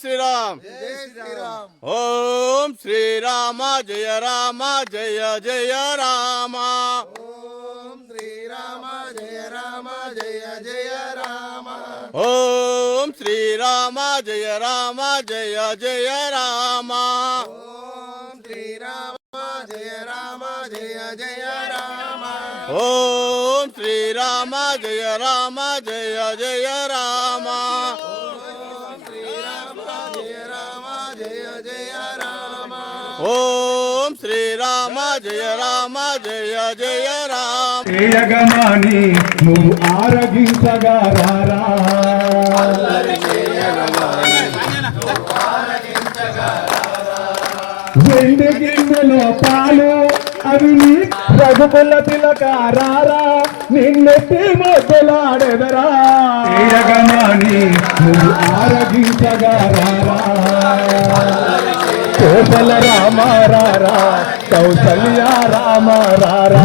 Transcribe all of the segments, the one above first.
శ్రీరామ్ ఓం శ్రీరామ జయ రామ జయ జయ రామ ఓం శ్రీరామ జయ రామ జయ జయ రామ ఓం శ్రీరామ జయ రామ జయ జయ రామ ఓం శ్రీరామ జయ రామ జయ జయ రామ ఓం శ్రీరామ జయ రామ జయ జయ రామ ఓం శ్రీరామ జయ రామ జయ జయ రామ యగమాని నువ్వు ఆరగించగా రారా వెండి గిన్నెలో పాలు అవి నీ రఘుకుల తిలకారారా నిన్నెత్తి మొదలాడెదరా యగమాని నువ్వు ఆరగించగా రారా కోసల రామ రారా కౌసల్య రామ రారా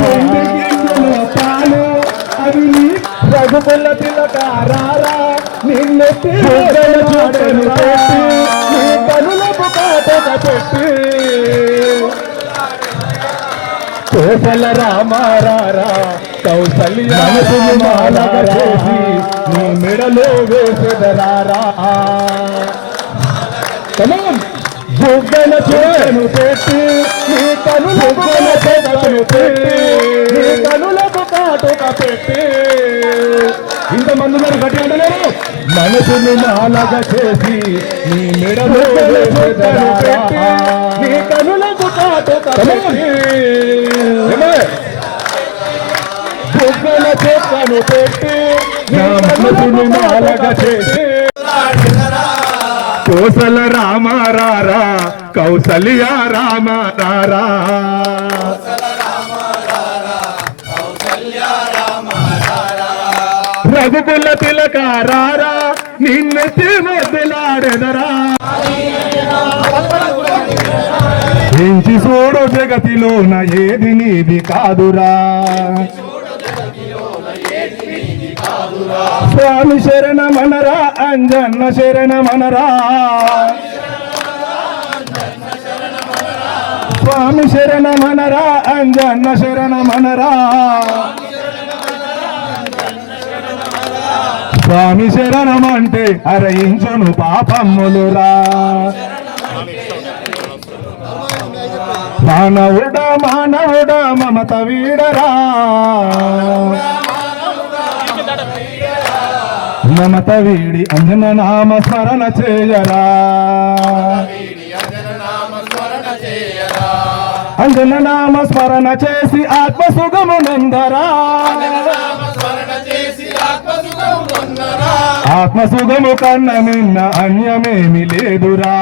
పాలు అవి నీ రఘుకుల తిలకారారా నిన్నెత్తి మొదలాడెను పెట్టి నీ కనులకు కాటక పెట్టి కోసల రామ రారా కౌసల్య చేసి నీ మెడలో వేసెదరారా బుగ్గల చేను పెట్టి నీ కనులకు చెదను పెట్టి నీ కనులకు కాటుక పెట్టి ఇంతమంది ఉన్నారు గట్టి అంటలేరు మనసును నాలగా చేసి నీ మెడలో వేసెదను పెట్టి నీ కనులకు కాటుక పెట్టి బుగ్గల చెక్కను పెట్టి నా మనసును నాలగా చేసి కోసల రామ రారా కౌసల్య రామ రారా రఘుకుల తిలక రారా నిన్నెత్తి మొదలాడెదరా ఎంచి చూడు జగతిలోన ఏది నీది కాదురా స్వామి శరణమనరా అంజన్న శరణమనరా స్వామి శరణమనరా అంజన్న శరణమనరా స్వామి శరణమంటే అరయించును పాపమ్ములురా మానవుడా మానవుడా మమత వీడరా మమత వీడి అంజన నామ స్మరణ చేయరా అంజన నామ స్మరణ చేసి ఆత్మ సుఖము నందరా ఆత్మ సుఖము కన్న మిన్న అన్యమేమి లేదురా